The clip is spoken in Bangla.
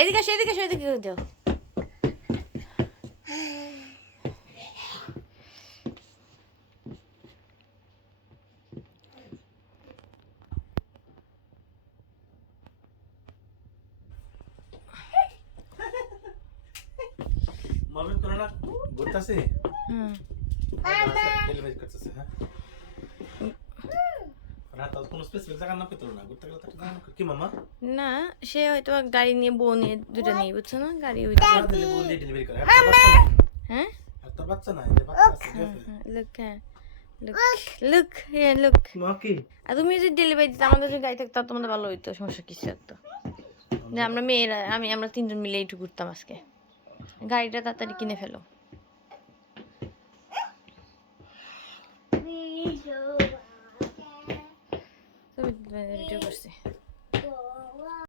এদিকে আসো, এদিকে আসো, এদিকে যাও। মামি করে না ঘুরতেছে হুম ডেলিভারি করতেছে হ্যাঁ রাত কোন স্পেসিফিক জায়গা না পেতো না ঘুরতে গেলে কি মামা না, সে হয়তো গাড়ি নিয়ে বউ নিয়ে দুটো নিয়ে, বুঝছো না, গাড়ি ওই ডেলিভারি করে হ্যাঁ একটা বাচ্চা না যে বাচ্চা আছে ঠিক আছে লুক, হ্যাঁ লুক হ্যাঁ লুক। মা কি আর তুমি যদি ডেলিভারি দিতে, আমাদের যদি গাড়ি থাকতো তোমাদের ভালো হইতো, সমস্যা কিছু থাকতো যে আমরা মেয়েরা আমরা তিনজন মিলে একটু ঘুরতাম আজকে। গাড়িটা তাড়াতাড়ি কিনে ফেলো। ভিডিও করছি।